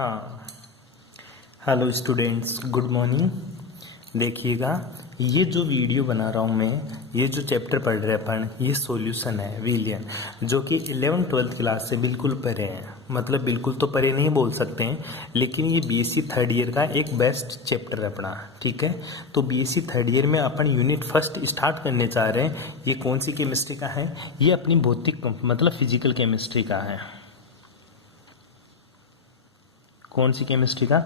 हाँ, hello students, good morning. देखिएगा, ये जो वीडियो बना रहा हूँ मैं, ये जो चैप्टर पढ़ रहे हैं अपन, ये सॉल्यूशन है विलियन, जो कि 11th-12th क्लास से बिल्कुल परे हैं। मतलब बिल्कुल तो परे नहीं बोल सकते हैं, लेकिन ये बीएससी थर्ड ईयर का एक बेस्ट चैप्टर है अपना। ठीक है, तो बीएससी थर्ड ईयर में अपन यूनिट फर्स्ट स्टार्ट करने चाह रहे हैं। ये कौन सी केमिस्ट्री का है? ये अपनी भौतिक मतलब फिजिकल केमिस्ट्री का है। कौन सी केमिस्ट्री का?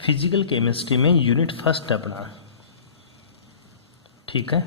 फिजिकल केमिस्ट्री में यूनिट फर्स्ट अपना। ठीक है,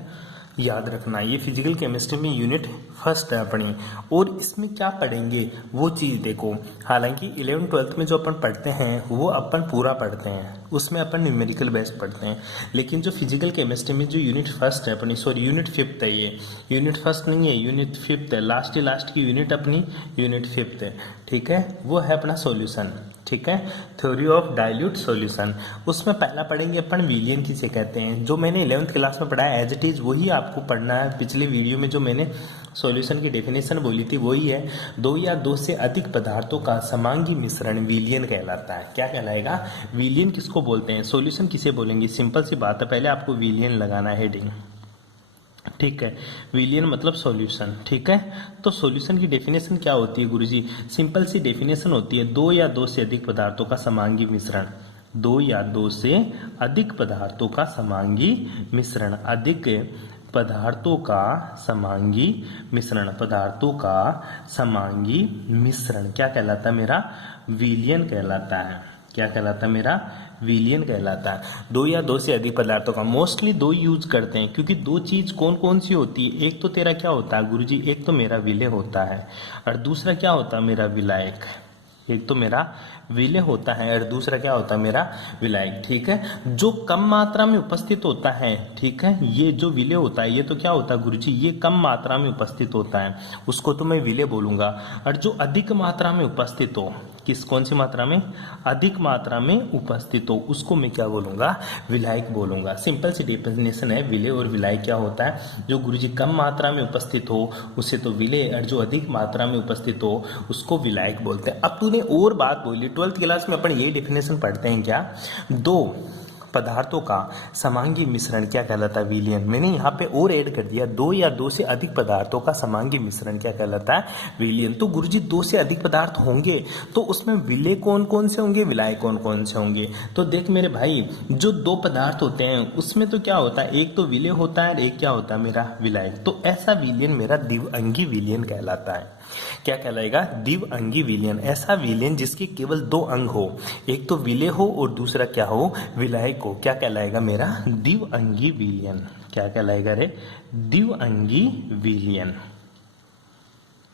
याद रखना, ये फिजिकल केमिस्ट्री में यूनिट फर्स्ट है अपनी। और इसमें क्या पढ़ेंगे वो चीज़ देखो। हालांकि 11th-12th में जो अपन पढ़ते हैं वो अपन पूरा पढ़ते हैं, उसमें अपन न्यूमेरिकल बेस्ड पढ़ते हैं। लेकिन जो फिजिकल केमिस्ट्री में जो यूनिट फर्स्ट है अपनी, सॉरी यूनिट फिफ्थ है, ये यूनिट फर्स्ट नहीं है, यूनिट फिफ्थ है। लास्ट की यूनिट अपनी यूनिट फिफ्थ है। ठीक है, वो है अपना सॉल्यूशन। ठीक है, थ्योरी ऑफ डाइल्यूट सॉल्यूशन। उसमें पहला पढ़ेंगे अपन विलियन किसे कहते हैं। जो मैंने 11th क्लास में पढ़ा है एज इट इज़ वही आपको पढ़ना है। पिछले वीडियो में जो मैंने सॉल्यूशन की डेफिनेशन बोली थी वही है। दो या दो से अधिक पदार्थों का समांगी मिश्रण विलियन कहलाता है। क्या कहलाएगा? विलियन किसको बोलते हैं, सॉल्यूशन किसे बोलेंगे? सिंपल सी बात है, पहले आपको विलियन लगाना है हेडिंग। ठीक है, विलियन मतलब सॉल्यूशन। ठीक है, तो सॉल्यूशन की डेफिनेशन क्या होती है गुरुजी? सिंपल सी डेफिनेशन होती है, दो या दो से अधिक पदार्थों का समांगी मिश्रण। दो या दो से अधिक पदार्थों का समांगी मिश्रण। अधिक पदार्थों का समांगी मिश्रण, पदार्थों का समांगी मिश्रण क्या कहलाता है? मेरा विलियन कहलाता है। क्या कहलाता है? मेरा विलियन कहलाता है। दो या दो से अधिक पदार्थों का, मोस्टली दो यूज करते हैं क्योंकि दो चीज कौन कौन सी होती है? एक तो तेरा क्या होता है गुरुजी? एक तो मेरा विलय होता है और दूसरा क्या होता है? मेरा विलायक। एक तो मेरा विलय होता है और दूसरा क्या होता है? मेरा विलायक। ठीक है, जो कम मात्रा में उपस्थित होता है, ठीक है, ये जो विलय होता है ये तो क्या होता है गुरुजी? ये कम मात्रा में उपस्थित होता है, उसको तो मैं विलय बोलूंगा। और जो अधिक मात्रा में उपस्थित हो, कौन सी मात्रा में? अधिक मात्रा में उपस्थित हो, उसको मैं क्या बोलूंगा? विलायक बोलूंगा। सिंपल सी डेफिनेशन है विलय और विलायक क्या होता है। जो गुरुजी कम मात्रा में उपस्थित हो उसे तो विलय, और जो अधिक मात्रा में उपस्थित हो उसको विलायक बोलते हैं। अब तूने और बात बोली, 12th क्लास में अपन ये डेफिनेशन पढ़ते हैं क्या? दो पदार्थों का समांगी मिश्रण क्या कहलाता है? विलियन। मैंने यहाँ पे और ऐड कर दिया, दो या दो से अधिक पदार्थों का समांगी मिश्रण क्या कहलाता है? विलियन। तो गुरुजी दो से अधिक पदार्थ होंगे तो उसमें विलय कौन कौन से होंगे, विलायक कौन कौन से होंगे? तो देख मेरे भाई, जो दो पदार्थ होते हैं उसमें तो क्या होता है? एक तो विलय होता है और एक क्या होता है? मेरा विलायक। तो ऐसा विलियन मेरा द्विअंगी विलियन कहलाता है। क्या कहलाएगा? द्विअंगी विलियन। ऐसा विलियन जिसके केवल दो अंग हो, एक तो विलय हो और दूसरा क्या हो? विलायक हो। क्या कहलाएगा? मेरा द्विअंगी विलियन। क्या कहलाएगा रे? द्विअंगी विलियन।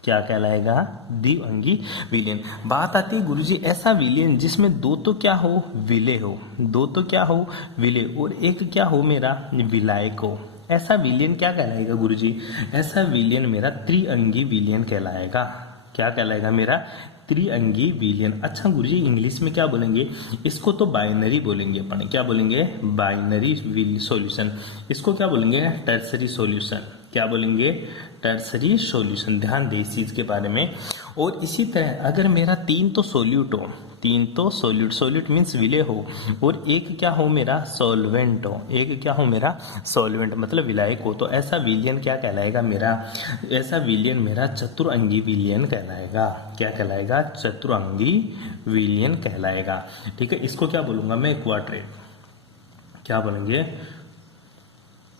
क्या कहलाएगा? द्विअंगी विलियन। बात आती है गुरुजी ऐसा विलियन जिसमें दो तो क्या हो? विलय हो, दो तो क्या हो? विलय, और एक क्या हो? मेरा विलायक हो। ऐसा विलियन क्या कहलाएगा गुरुजी? ऐसा विलियन मेरा त्रिअंगी विलियन कहलाएगा। क्या कहलाएगा? मेरा त्रिअंगी विलियन। अच्छा गुरुजी, इंग्लिश में क्या बोलेंगे इसको? तो बाइनरी बोलेंगे अपन। क्या बोलेंगे? Binary solution. इसको क्या बोलेंगे? Tertiary solution. क्या बोलेंगे? Tertiary solution. ध्यान दे इस चीज के बारे में। और इसी तरह अगर मेरा तीन तो सोल्यूट हो, तीन तो सोल्यूट, सोल्यूट मीन्स विलय हो, और एक क्या हो? मेरा सॉल्वेंट हो। एक क्या हो? मेरा सॉल्वेंट मतलब विलायक हो। तो ऐसा विलियन क्या कहलाएगा मेरा? ऐसा विलियन मेरा चतुरंगी विलियन कहलाएगा। क्या कहलाएगा? चतुरंगी विलियन कहलाएगा। ठीक है, इसको क्या बोलूंगा मैं? क्वाड्रेट। क्या बोलेंगे?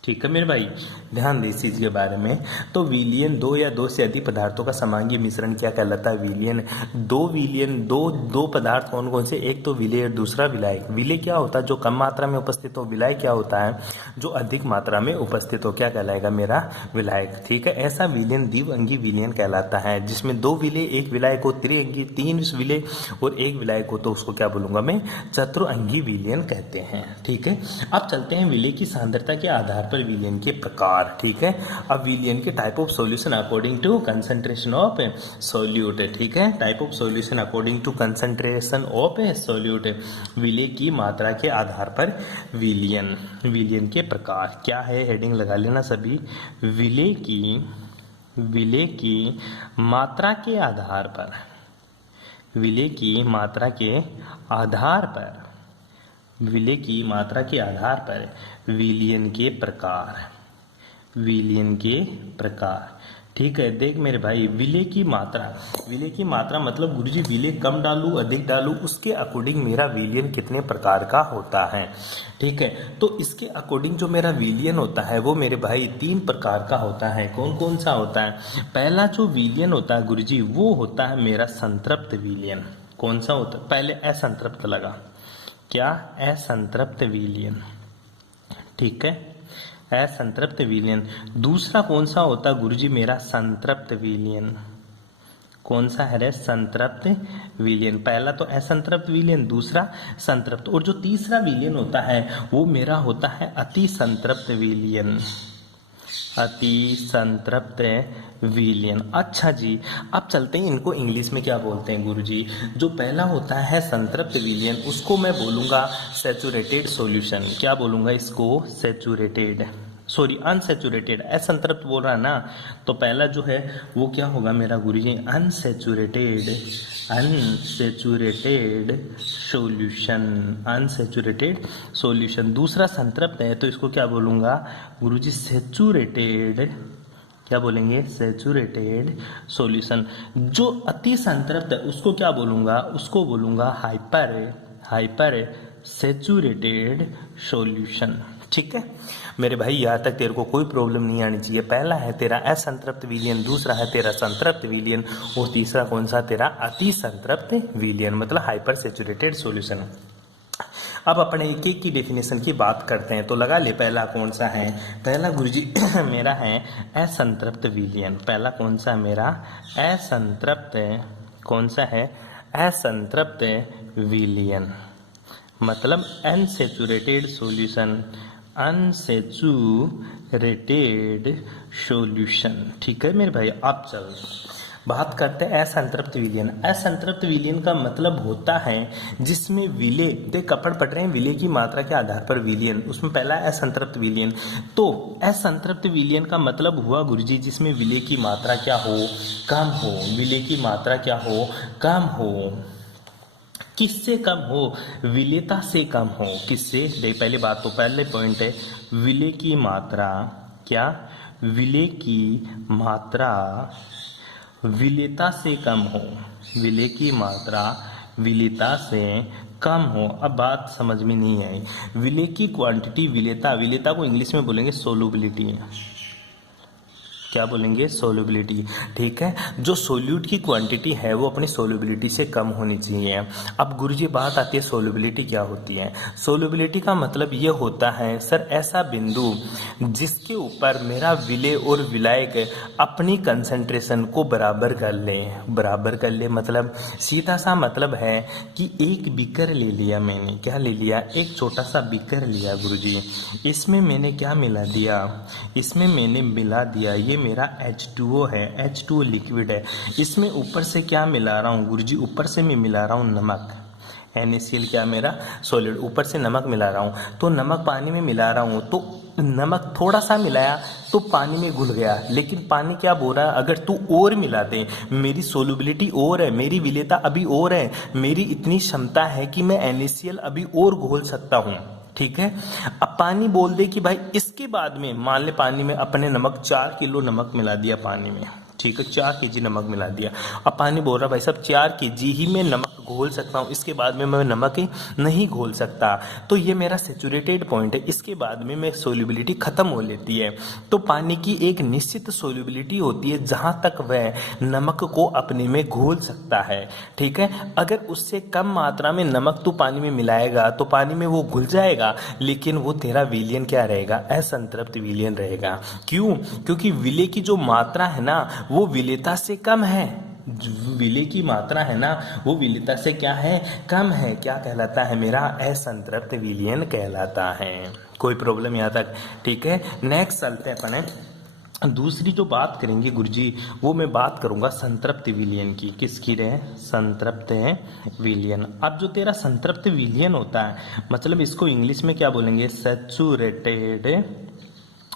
ठीक है मेरे भाई, ध्यान दे इस चीज के बारे में। तो विलियन दो या दो से अधिक पदार्थों का समांगी मिश्रण क्या कहलाता है? विलियन। दो विलियन, दो पदार्थ कौन कौन से? एक तो विलय और दूसरा विलायक। विलय क्या होता है? जो कम मात्रा में उपस्थित हो। विलायक क्या होता है? जो अधिक मात्रा में उपस्थित हो। क्या कहलाएगा? मेरा विलायक। ठीक है, ऐसा विलियन द्विअंगी विलियन कहलाता है जिसमें दो विलय एक विलायक हो, त्रिअंगी तीन विलय और एक विलायक हो, तो उसको क्या बोलूंगा मैं? चतुरंगी विलियन कहते हैं। ठीक है, अब चलते हैं विलय की सांद्रता के आधार पर विलियन के प्रकार। ठीक है, अब विलियन के type of solution according to concentration of solute. ठीक है, type of solution according to concentration of solute. विलय की मात्रा के आधार पर विलियन। विलियन के प्रकार क्या है? हेडिंग लगा लेना सभी। विलय की मात्रा के आधार पर, विलय की मात्रा के आधार पर, विलय की मात्रा के आधार पर विलयन के प्रकार, विलयन के प्रकार। ठीक है, देख मेरे भाई, विलय की मात्रा, विलय की मात्रा मतलब गुरुजी विलय कम डालूं अधिक डालूं उसके अकॉर्डिंग मेरा विलयन कितने प्रकार का होता है। ठीक है, तो इसके अकॉर्डिंग जो मेरा विलयन होता है वो मेरे भाई 3 प्रकार का होता है। कौन कौन सा होता है? पहला जो विलयन होता है गुरुजी वो होता है मेरा संतृप्त विलयन। कौन सा होता है? पहले असंतृप्त लगा, क्या? असंतृप्त विलयन। ठीक है, असंतृप्त विलयन। दूसरा कौन सा होता है गुरुजी? मेरा संतृप्त विलयन। कौन सा है रे? संतृप्त विलयन। पहला तो असंतृप्त विलयन, दूसरा संतृप्त। और जो तीसरा विलयन होता है वो मेरा होता है अति संतृप्त विलयन, अति संतृप्त विलयन। अच्छा जी, अब चलते हैं इनको इंग्लिश में क्या बोलते हैं गुरुजी। जो पहला होता है संतृप्त विलयन उसको मैं बोलूँगा सैचुरेटेड सॉल्यूशन। क्या बोलूँगा इसको? Saturated, sorry unsaturated. असंतृप्त बोल रहा है ना, तो पहला जो है वो क्या होगा मेरा Guruji? Unsaturated, unsaturated solution, unsaturated solution. दूसरा संतृप्त है तो इसको क्या बोलूँगा गुरुजी? सैचुरेटेड। क्या बोलेंगे? Saturated solution. जो अति संतृप्त है उसको क्या बोलूँगा? उसको बोलूँगा हाइपर, हाइपर सैचुरेटेड सॉल्यूशन। ठीक है मेरे भाई, यहाँ तक तेरे को कोई प्रॉब्लम नहीं आनी चाहिए। पहला है तेरा असंतृप्त विलयन, दूसरा है तेरा संतृप्त विलयन और तीसरा कौन सा? तेरा अति संतृप्त विलयन, मतलब हाइपर सैचुरेटेड सॉल्यूशन। अब अपने एक एक की डेफिनेशन की बात करते हैं, तो लगा ले पहला कौन सा है? पहला गुरुजी मेरा है असंतृप्त विलयन। पहला कौन सा मेरा? असंतृप्त। कौन सा है? असंतृप्त विलयन, मतलब अनसैचुरेटेड सॉल्यूशन, अनसैचुरेटेड सॉल्यूशन। ठीक है मेरे भाई, अब चल बात करते हैं असंतृप्त विलयन। असंतृप्त विलयन का मतलब होता है जिसमें विलय, देख अपन पढ़ रहे हैं विलय की मात्रा के आधार पर विलयन, उसमें पहला असंतृप्त विलयन। तो असंतृप्त विलयन का मतलब हुआ गुरुजी जिसमें विलय की मात्रा क्या हो? कम हो। विलय की मात्रा क्या हो? कम हो। किससे कम हो? विलेयता से कम हो। किससे? देख पहली बात तो पहले पॉइंट है विलय की मात्रा, क्या? विलय की मात्रा विलेयता से कम हो, विलय की मात्रा विलेयता से कम हो। अब बात समझ में नहीं आई। विलय की क्वांटिटी विलेयता, विलेयता को इंग्लिश में बोलेंगे सोलुबिलिटी। क्या बोलेंगे? सोल्युबिलिटी। ठीक है, जो सोल्यूट की क्वांटिटी है वो अपनी सोल्युबिलिटी से कम होनी चाहिए। अब गुरुजी बात आती है सोल्युबिलिटी क्या होती है। सोल्युबिलिटी का मतलब ये होता है सर ऐसा बिंदु जिसके ऊपर मेरा विलय और विलायक अपनी कंसंट्रेशन को बराबर कर ले। बराबर कर ले मतलब सीधा सा मतलब है कि एक बीकर ले लिया मैंने, क्या ले लिया? एक छोटा सा बीकर लिया गुरुजी, इसमें मैंने क्या मिला दिया? इसमें मैंने मिला दिया ये मेरा H2O है, H2O लिक्विड है। इसमें ऊपर से क्या मिला रहा हूँ गुरुजी? ऊपर से मैं मिला रहा हूँ नमक। NaCl क्या मेरा? सॉलिड। ऊपर से नमक मिला रहा हूँ, तो नमक पानी में मिला रहा हूँ, तो नमक थोड़ा सा मिलाया तो पानी में घुल गया। लेकिन पानी क्या बोल रहा है? अगर तू और मिला दे, मेरी सोल्युबिलिटी और है, मेरी विलेयता अभी और है, मेरी इतनी क्षमता है कि मैं NaCl अभी और घोल सकता हूँ। ठीक है, अब पानी बोल दे कि भाई इसके बाद में मान ले पानी में अपने नमक 4 किलो नमक मिला दिया पानी में। ठीक है, 4 केजी नमक मिला दिया। अब पानी बोल रहा भाई साहब 4 केजी ही में नमक घोल सकता हूँ, इसके बाद में मैं नमक ही नहीं घोल सकता। तो ये मेरा सैचुरेटेड पॉइंट है, इसके बाद में मैं सोल्युबिलिटी खत्म हो लेती है। तो पानी की एक निश्चित सोल्युबिलिटी होती है जहां तक वह नमक को अपने में घोल सकता है। ठीक है, अगर उससे कम मात्रा में नमक तू पानी में मिलाएगा तो पानी में वो घुल जाएगा, लेकिन वो तेरा विलयन क्या रहेगा? असंतृप्त विलयन रहेगा। क्यों? क्योंकि विलय की जो मात्रा है ना वो विलेयता से कम है। विलय की मात्रा है ना वो विलेयता से क्या है? कम है। क्या कहलाता है? मेरा असंतृप्त विलयन कहलाता है। कोई प्रॉब्लम यहाँ तक? ठीक है, नेक्स्ट चलते हैं अपन। दूसरी जो बात करेंगे गुरुजी वो मैं बात करूंगा संतृप्त विलयन की। किसकी रहे? संतृप्त विलयन। अब जो तेरा संतृप्त विलयन होता है मतलब इसको इंग्लिश में क्या बोलेंगे? Saturated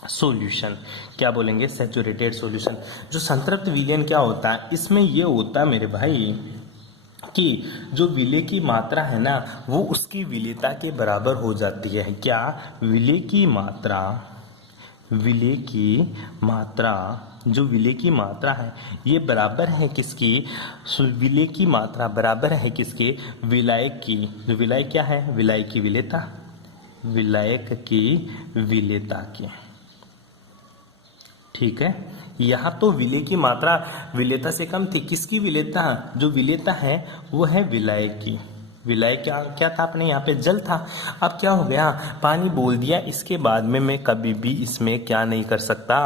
solution. क्या बोलेंगे? Saturated solution. जो संतृप्त विलयन क्या होता है? इसमें ये होता है मेरे भाई कि जो विलय की मात्रा है ना वो उसकी विलेयता के बराबर हो जाती है। क्या? विलय की मात्रा जो विलय की मात्रा है ये बराबर है किसकी? विलय की मात्रा बराबर है किसके? विलायक की। जो विलायक क्या है? विलायक की विलेयता, विलायक की विलेयता की। ठीक है, यहाँ तो विलय की मात्रा विलेयता से कम थी। किसकी विलेयता? जो विलेयता है वो है विलायक की। विलायक क्या था अपने यहाँ पे? जल था। अब क्या हो गया? पानी बोल दिया, इसके बाद में मैं कभी भी इसमें क्या नहीं कर सकता?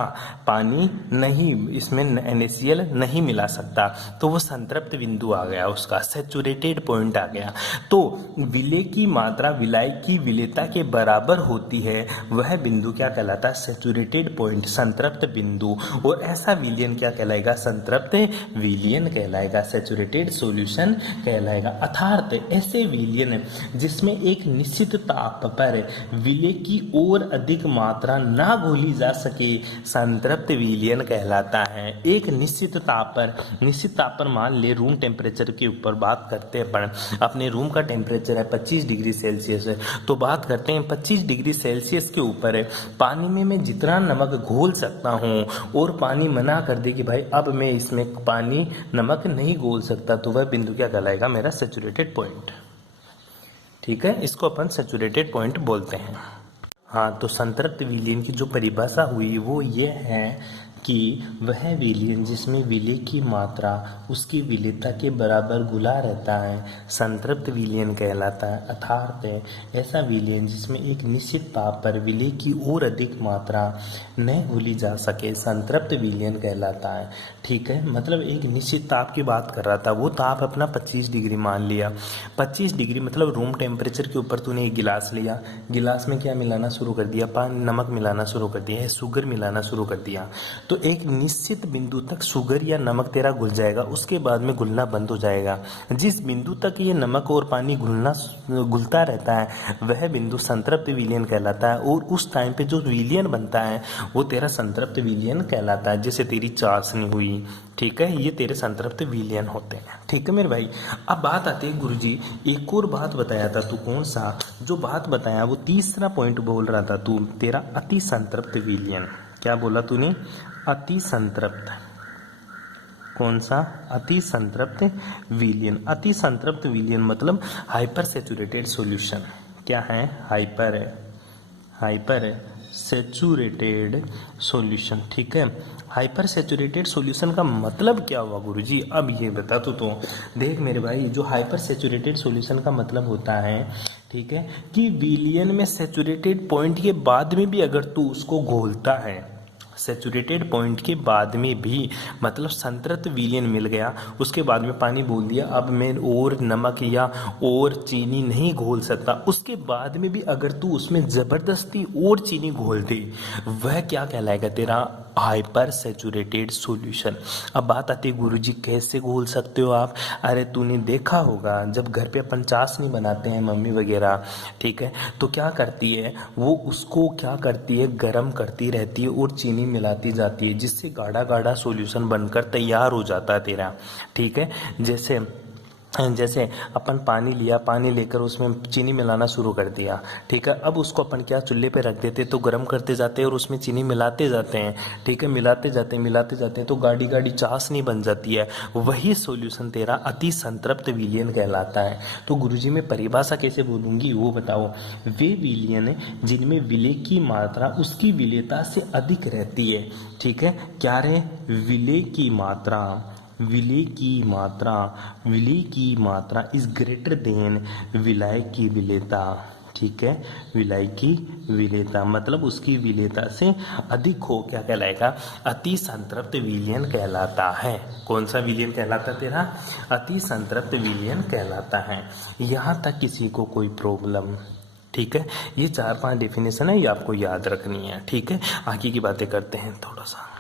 पानी नहीं, इसमें NaCl नहीं मिला सकता। तो वो संतृप्त बिंदु आ गया, उसका सैचुरेटेड पॉइंट आ गया। तो विलय की मात्रा विलायक की विलेयता के बराबर होती है, वह बिंदु क्या कहलाता है? सैचुरेटेड पॉइंट, संतृप्त बिंदु। और ऐसा विलयन क्या कहलाएगा? संतृप्त विलयन कहलाएगा, सैचुरेटेड सॉल्यूशन कहलाएगा। अर्थात ऐसे विलयन जिसमें एक निश्चित ताप पर विलय की और अधिक मात्रा ना घोली जा सके संतृप्त विलयन कहलाता है। एक निश्चित ताप पर मान ले रूम टेम्परेचर के ऊपर बात करते हैं अपन। अपने रूम का टेम्परेचर है 25 डिग्री सेल्सियस है, तो बात करते हैं 25 डिग्री सेल्सियस के ऊपर पानी में मैं जितना नमक घोल सकता हूँ और पानी मना कर दे कि भाई अब मैं इसमें पानी नमक नहीं घोल सकता, तो वह बिंदु क्या कहलाएगा? मेरा सैचुरेटेड पॉइंट। ठीक है, इसको अपन सैचुरेटेड पॉइंट बोलते हैं। हाँ, तो संतृप्त विलयन की जो परिभाषा हुई वो ये है कि वह विलयन जिसमें विलय की मात्रा उसकी विलेयता के बराबर घुला रहता है संतृप्त विलयन कहलाता है। अर्थात ऐसा विलयन जिसमें एक निश्चित ताप पर विलय की और अधिक मात्रा न घुली जा सके संतृप्त विलयन कहलाता है। ठीक है, मतलब एक निश्चित ताप की बात कर रहा था, वो ताप अपना 25 डिग्री मान लिया। 25 डिग्री मतलब रूम टेम्परेचर के ऊपर तूने एक गिलास लिया, गिलास में क्या मिलाना शुरू कर दिया? पानी, नमक मिलाना शुरू कर दिया, शुगर मिलाना शुरू कर दिया। तो एक निश्चित बिंदु तक शुगर या नमक तेरा घुल जाएगा, उसके बाद में घुलना बंद हो जाएगा। जिस बिंदु तक ये नमक और पानी घुलता रहता है वह बिंदु संतृप्त विलयन कहलाता है। और उस टाइम पे जो विलयन बनता है वो तेरा संतृप्त विलयन कहलाता है। जैसे तेरी चाशनी हुई, ठीक है, ये तेरे संतृप्त विलयन होते हैं। ठीक है मेरे भाई, अब बात आती है गुरुजी, एक और बात बताया था तू, कौन सा? जो बात बताया वो तीसरा पॉइंट बोल रहा था तू, तेरा अति संतृप्त विलयन। क्या बोला तूने? अति संतृप्त। कौन सा? अति संतृप्त विलयन। अति संतृप्त विलयन मतलब हाइपर सैचुरेटेड सॉल्यूशन। क्या है? Hyper saturated solution. ठीक है, हाइपर सैचुरेटेड सॉल्यूशन का मतलब क्या हुआ गुरुजी? अब ये बता तो देख मेरे भाई, जो हाइपर सैचुरेटेड सॉल्यूशन का मतलब होता है, ठीक है, कि विलयन में सैचुरेटेड पॉइंट के बाद में भी अगर तू उसको घोलता है, सैचुरेटेड पॉइंट के बाद में भी मतलब संतृप्त विलयन मिल गया, उसके बाद में पानी बोल दिया अब मैं और नमक या और चीनी नहीं घोल सकता, उसके बाद में भी अगर तू उसमें ज़बरदस्ती और चीनी घोल दे, वह क्या कहलाएगा? तेरा हाइपर सैचुरेटेड सॉल्यूशन। अब बात आती है गुरुजी कैसे घोल सकते हो आप? अरे तूने देखा होगा जब घर पे अपन चाशनी बनाते हैं मम्मी वगैरह, ठीक है, तो क्या करती है वो, उसको क्या करती है, गर्म करती रहती है और चीनी मिलाती जाती है, जिससे गाढ़ा गाढ़ा सॉल्यूशन बनकर तैयार हो जाता है तेरा। ठीक है, जैसे अपन पानी लिया, पानी लेकर उसमें चीनी मिलाना शुरू कर दिया, ठीक है, अब उसको अपन क्या चूल्हे पे रख देते तो गर्म करते जाते हैं और उसमें चीनी मिलाते जाते हैं, ठीक है, मिलाते जाते हैं तो गाढ़ी गाढ़ी चाशनी बन जाती है। वही सॉल्यूशन तेरा अति संतृप्त विलयन कहलाता है। तो गुरुजी मैं परिभाषा कैसे बोलूँगी वो बताओ? वे विलयन जिनमें विलय की मात्रा उसकी विलेयता से अधिक रहती है, ठीक है, क्या रहे? विलय की मात्रा इज ग्रेटर देन विलायक की विलेयता। ठीक है, विलायक की विलेयता मतलब उसकी विलेयता से अधिक हो, क्या कहलाएगा? अति संतृप्त विलयन कहलाता है। कौन सा विलयन कहलाता तेरा? अति संतृप्त विलयन कहलाता है। यहाँ तक किसी को कोई प्रॉब्लम? ठीक है, ये 4-5 डेफिनेशन है, ये आपको याद रखनी है। ठीक है, आगे की बातें करते हैं थोड़ा सा।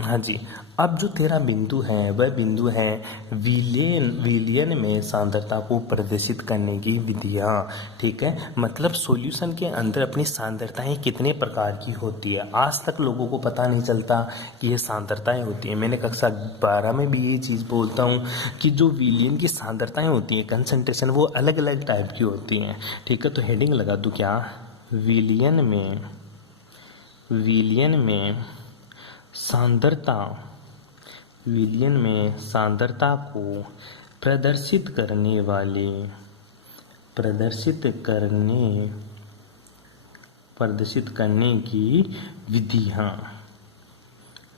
हाँ जी। अब जो तेरा बिंदु है वह बिंदु है विलयन में सांद्रता को प्रदर्शित करने की विधियाँ। ठीक है, मतलब सॉल्यूशन के अंदर अपनी सांद्रताएं कितने प्रकार की होती है। आज तक लोगों को पता नहीं चलता कि ये सांद्रताएं होती हैं। मैंने कक्षा 12 में भी ये चीज़ बोलता हूँ कि जो विलयन की सांद्रताएं होती हैं, कंसंट्रेशन, वो अलग अलग टाइप की होती हैं। ठीक है, तो हेडिंग लगा दूँ क्या, विलयन में सांद्रता, विलयन में सांद्रता को प्रदर्शित करने की विधियाँ,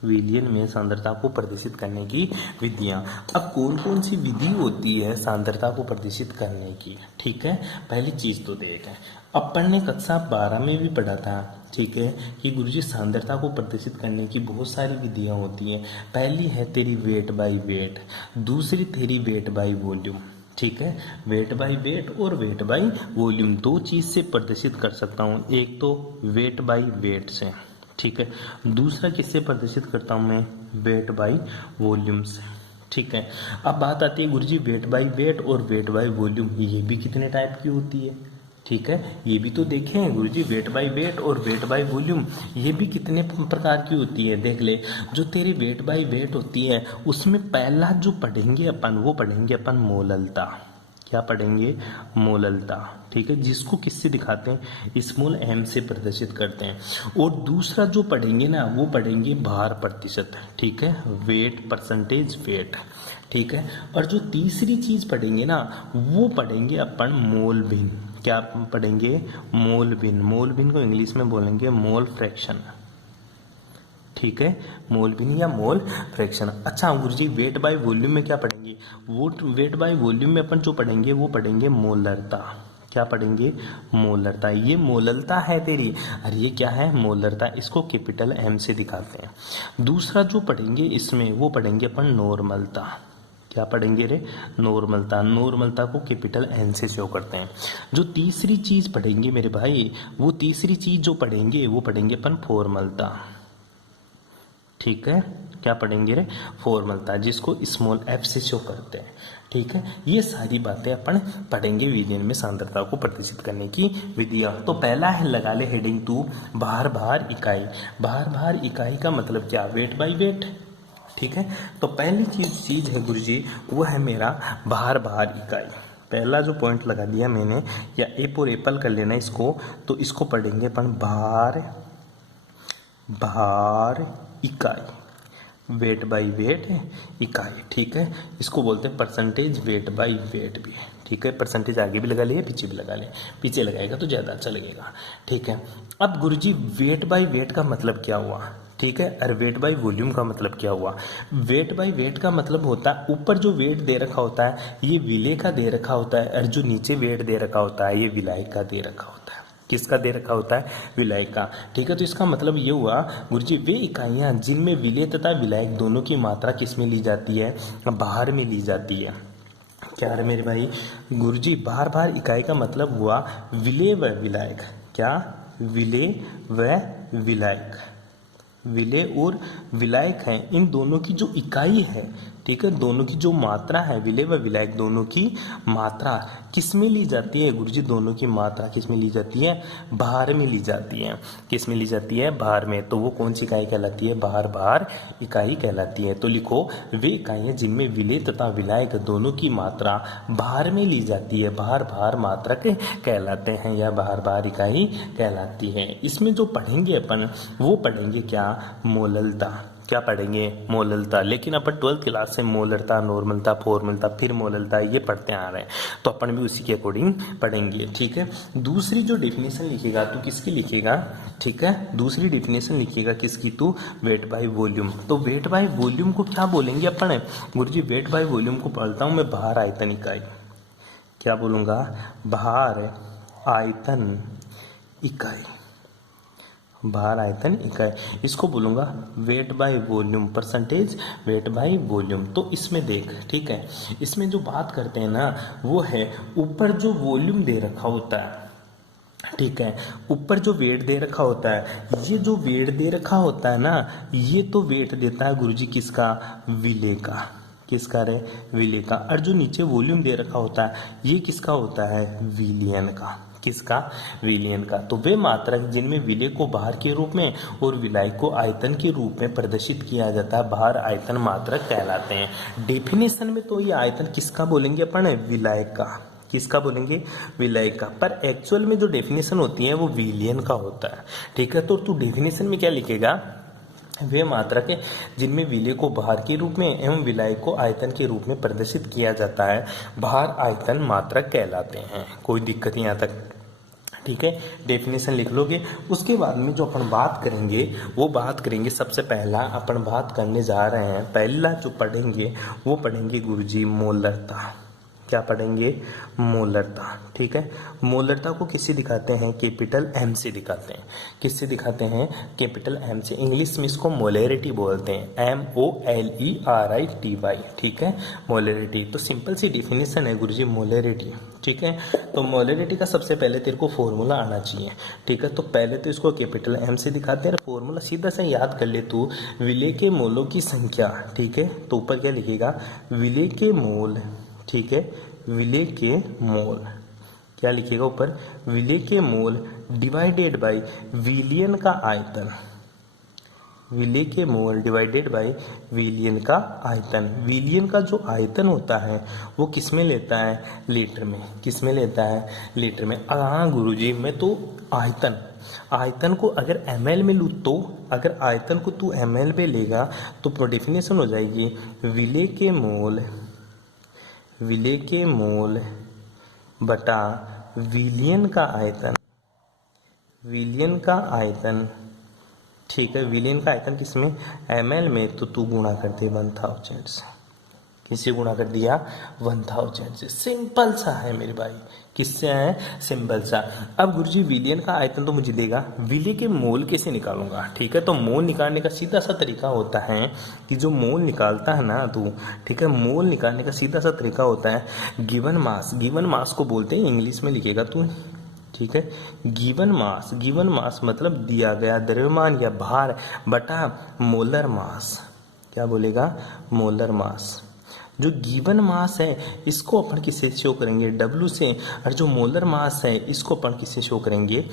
विलयन में सांद्रता को प्रदर्शित करने की विधियाँ। अब कौन कौन सी विधि होती है सांद्रता को प्रदर्शित करने की। ठीक है, पहली चीज़ तो देखें, अपन ने कक्षा 12 में भी पढ़ा था, ठीक है, कि गुरुजी सांद्रता को प्रदर्शित करने की बहुत सारी विधियाँ होती हैं। पहली है तेरी वेट बाय वेट, दूसरी तेरी वेट बाय वॉल्यूम। ठीक है, वेट बाय वेट और वेट बाय वॉल्यूम दो चीज़ से प्रदर्शित कर सकता हूँ। एक तो वेट बाय वेट से, ठीक है, दूसरा किससे प्रदर्शित करता हूँ मैं, वेट बाय वॉल्यूम से। ठीक है, अब बात आती है गुरुजी वेट बाय वेट और वेट बाय वॉल्यूम, ये भी कितने टाइप की होती है। ठीक है, ये भी तो देखें गुरुजी, वेट बाय वेट और वेट बाय वॉल्यूम ये भी कितने प्रकार की होती है। देख ले, जो तेरी वेट बाय वेट होती है उसमें पहला जो पढ़ेंगे अपन, वो पढ़ेंगे अपन मोललता। क्या पढ़ेंगे, मोललता। ठीक है, जिसको किससे दिखाते हैं, स्मॉल m से प्रदर्शित करते हैं। और दूसरा जो पढ़ेंगे ना, वो पढ़ेंगे भार प्रतिशत। ठीक है, वेट, परसेंटेज वेट। ठीक है, और जो तीसरी चीज पढ़ेंगे ना, वो पढ़ेंगे अपन मोल भिन्न। क्या पढ़ेंगे, मोल भिन्न। मोल भिन्न को इंग्लिश में बोलेंगे मोल फ्रैक्शन। ठीक है, मोल भिन्न या मोल फ्रैक्शन। अच्छा गुरुजी, वेट बाय वॉल्यूम में क्या पढ़ेंगे, वो वेट बाय वॉल्यूम में अपन जो पढ़ेंगे वो पढ़ेंगे मोलरता। क्या पढ़ेंगे, मोलरता। ये मोललता है तेरी, और ये क्या है, मोलरता। इसको कैपिटल M से दिखाते हैं। दूसरा जो पढ़ेंगे इसमें, वो पढ़ेंगे अपन नॉर्मलता। क्या पढ़ेंगे रे, नॉर्मलता। नॉर्मलता को कैपिटल N से शो करते हैं। जो तीसरी चीज पढ़ेंगे मेरे भाई, वो तीसरी चीज जो पढ़ेंगे वो पढ़ेंगे अपन फॉर्मलता। ठीक है, क्या पढ़ेंगे रे, फॉर्मलता, जिसको स्मॉल f से शो करते हैं। ठीक है, ये सारी बातें अपन पढ़ेंगे विलयन में सांद्रता को प्रदर्शित करने की विधियाँ। तो पहला है, लगा ले हेडिंग 2, भार इकाई। भार इकाई का मतलब क्या, वेट बाय वेट। ठीक है, तो पहली चीज है गुरुजी, वो है मेरा भार इकाई। पहला जो पॉइंट लगा दिया मैंने, या ए और एप्पल कर लेना इसको, तो इसको पढ़ेंगे अपन भार इकाई, वेट बाय वेट इकाई। ठीक है, इसको बोलते हैं परसेंटेज वेट बाय वेट भी। ठीक है, परसेंटेज आगे भी लगा ले, पीछे भी लगा ले, पीछे लगाएगा तो ज़्यादा अच्छा लगेगा। ठीक है, अब गुरुजी वेट बाय वेट का मतलब क्या हुआ। ठीक है, और वेट बाय वॉल्यूम का मतलब क्या हुआ। वेट बाय वेट का मतलब होता है, ऊपर जो वेट दे रखा होता है ये विलेय का दे रखा होता है, और जो नीचे वेट दे रखा होता है ये विलायक का दे रखा होता है। किसका दे रखा होता है, विलायक का। ठीक है, तो इसका मतलब ये हुआ गुरुजी, वे इकाइयाँ जिनमें विलेय तथा विलायक दोनों की मात्रा किसमें ली जाती है, बाहर में ली जाती है। क्या है मेरे भाई, गुरुजी भार इकाई का मतलब हुआ विलेय व विलायक। क्या, विलेय व विलायक। विलेय और विलायक हैं, इन दोनों की जो इकाई है, ठीक है, दोनों की जो मात्रा है, विलेय व विलायक दोनों की मात्रा किस में ली जाती है गुरुजी, दोनों की मात्रा किस में ली जाती है, भार में ली जाती है। किस में ली जाती है, भार में। तो वो कौन सी इकाई कहलाती है, भार इकाई कहलाती है। तो लिखो, वे इकाइयाँ जिनमें विलेय तथा विलायक दोनों की मात्रा भार में ली जाती है, भार मात्रक कहलाते हैं, या भार इकाई कहलाती है। इसमें जो पढ़ेंगे अपन, वो पढ़ेंगे क्या, मोललता। क्या पढ़ेंगे, मोललता। लेकिन अपन 12th क्लास से मोलरता, नॉर्मलता, फॉर्मलता, फिर मोललता ये पढ़ते आ रहे हैं, तो अपन भी उसी के अकॉर्डिंग पढ़ेंगे। ठीक है, दूसरी जो डेफिनेशन लिखेगा तू किसकी लिखेगा, ठीक है, दूसरी डेफिनेशन लिखिएगा किसकी, तू वेट बाय वॉल्यूम। तो वेट बाय वॉल्यूम को क्या बोलेंगे अपन गुरुजी, वेट बाय वॉल्यूम को पढ़ता हूँ मैं भार आयतन इकाई। क्या बोलूँगा, भार आयतन इकाई। भार आयतन इकाई, इसको बोलूँगा weight by volume, percentage weight by volume. तो इसमें देख, ठीक है, इसमें जो बात करते हैं ना, वो है ऊपर जो वॉल्यूम दे रखा होता है, ठीक है। ऊपर जो वेट दे रखा होता है, ये जो वेट दे रखा होता है ना, ये तो वेट देता है गुरुजी किसका, विले का, किसका रे, विले का। और जो नीचे वॉल्यूम दे रखा होता है, ये किसका होता है, विलियन का, किसका, विलियन का। तो वे मात्रक जिनमें विलय को भार के रूप में और विलाय को आयतन के रूप में प्रदर्शित किया जाता है, भार आयतन मात्रक कहलाते हैं। डेफिनेशन में तो ये आयतन किसका बोलेंगे अपन, विलाय का, किसका बोलेंगे, विलय का। पर एक्चुअल में जो डेफिनेशन होती है वो विलियन का होता है। ठीक है, तो तू डेफिनेशन में क्या लिखेगा, वे मात्रक है जिनमें विलय को भार के रूप में एवं विलाय को आयतन के रूप में प्रदर्शित किया जाता है, भार आयतन मात्रक कहलाते हैं। कोई दिक्कत यहाँ तक, ठीक है। डेफिनेशन लिख लोगे। उसके बाद में जो अपन बात करेंगे वो बात करेंगे, सबसे पहला अपन बात करने जा रहे हैं, पहला जो पढ़ेंगे वो पढ़ेंगे गुरुजी मोलरता। क्या पढ़ेंगे, मोलरता। ठीक है, मोलरता को किससे दिखाते हैं, कैपिटल एम से दिखाते हैं। किससे दिखाते हैं, कैपिटल एम से। इंग्लिश में इसको मोलेरिटी बोलते हैं, MOLERITY। ठीक है, मोलेरिटी। तो सिंपल सी डिफिनेशन है गुरुजी मोलेरिटी। ठीक है, तो मोलेरिटी का सबसे पहले तेरे को फॉर्मूला आना चाहिए। ठीक है, तो पहले तो इसको कैपिटल एम से दिखाते हैं। फॉर्मूला सीधा सा याद कर ले तू, विलय के मोलों की संख्या। ठीक है, तो ऊपर क्या लिखेगा, विलय के मोल। ठीक है, विलय के मोल, क्या लिखेगा ऊपर, विलय के मोल डिवाइडेड बाय विलियन का आयतन। विलय के मोल डिवाइडेड बाय विलियन का आयतन। विलियन का जो आयतन होता है वो किस में लेता है, लीटर में। किस में लेता है, लीटर में। हाँ गुरुजी, मैं तो आयतन को अगर ml में लूँ तो, अगर आयतन को तू ml में लेगा तो डेफिनेशन हो जाएगी, विलय के मोल बटा विलियन का आयतन। विलियन का आयतन, ठीक है, विलियन का आयतन किसमें, ml में, तो तू गुणा कर दे 1000 से। किससे गुणा कर दिया, 1000 से। सिंपल सा है मेरे भाई, किससे है, सिंपल सा। अब गुरुजी विलियन का आयतन तो मुझे देगा, विलय के मोल कैसे निकालूंगा। ठीक है, तो मोल निकालने का सीधा सा तरीका होता है कि जो मोल निकालता है ना तू, ठीक है, मोल निकालने का सीधा सा तरीका होता है गिवन मास। गिवन मास को बोलते हैं, इंग्लिश में लिखेगा तू। ठीक है, गिवन मास मतलब दिया गया द्रव्यमान या भार बटा मोलर मास। क्या बोलेगा, मोलर मास। जो गिवन मास है इसको अपन किससे शो करेंगे, W से। और जो मोलर मास है इसको अपन किससे शो करेंगे,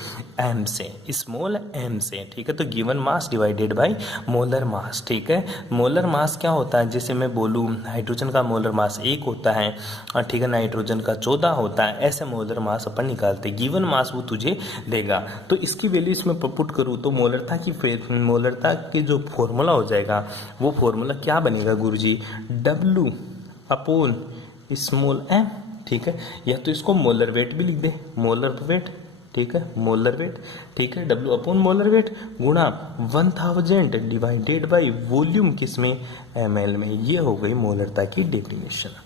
M से, स्मॉल m से। ठीक है, तो given mass divided by molar mass. ठीक है, मोलर मास क्या होता है, जैसे मैं बोलूँ हाइड्रोजन का मोलर मास 1 होता है, और ठीक है, नाइट्रोजन का 14 होता है। ऐसे मोलर मास अपन निकालते, गिवन मास वो तुझे देगा। तो इसकी वैल्यू इसमें पुट करूँ तो मोलरता की जो फॉर्मूला हो जाएगा वो फॉर्मूला क्या बनेगा गुरुजी, W अपॉन स्मॉल m। ठीक है, या तो इसको मोलर वेट भी लिख दे, मोलर वेट। ठीक है, मोलर वेट। ठीक है, W अपॉन मोलर वेट गुणा 1000 डिवाइडेड बाय वॉल्यूम किसमें, ml में। ये हो गई मोलरता की डेफिनेशन।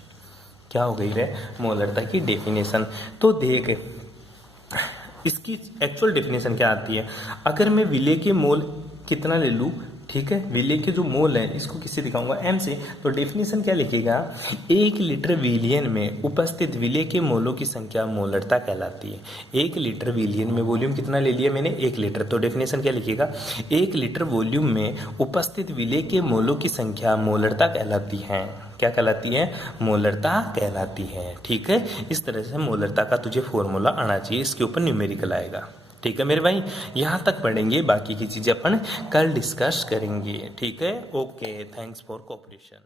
क्या हो गई रे, मोलरता की डेफिनेशन। तो देख इसकी एक्चुअल डेफिनेशन क्या आती है, अगर मैं विलय के मोल कितना ले लूँ। ठीक है, विलय के जो मोल है इसको किससे दिखाऊंगा, m से। तो डेफिनेशन क्या लिखेगा, 1 लीटर विलियन में उपस्थित विलय के मोलों की संख्या मोलरता कहलाती है। 1 लीटर विलियन में वॉल्यूम कितना ले लिया मैंने, 1 लीटर। तो डेफिनेशन क्या लिखेगा, 1 लीटर वॉल्यूम में उपस्थित विलय के मोलों की संख्या मोलरता कहलाती है। क्या कहलाती है, मोलरता कहलाती है। ठीक है, इस तरह से मोलरता का तुझे फॉर्मूला आना चाहिए, इसके ऊपर न्यूमेरिकल आएगा। ठीक है मेरे भाई, यहाँ तक पढ़ेंगे, बाकी की चीज़ें अपन कल डिस्कस करेंगे। ठीक है, ओके, थैंक्स फॉर कोऑपरेशन।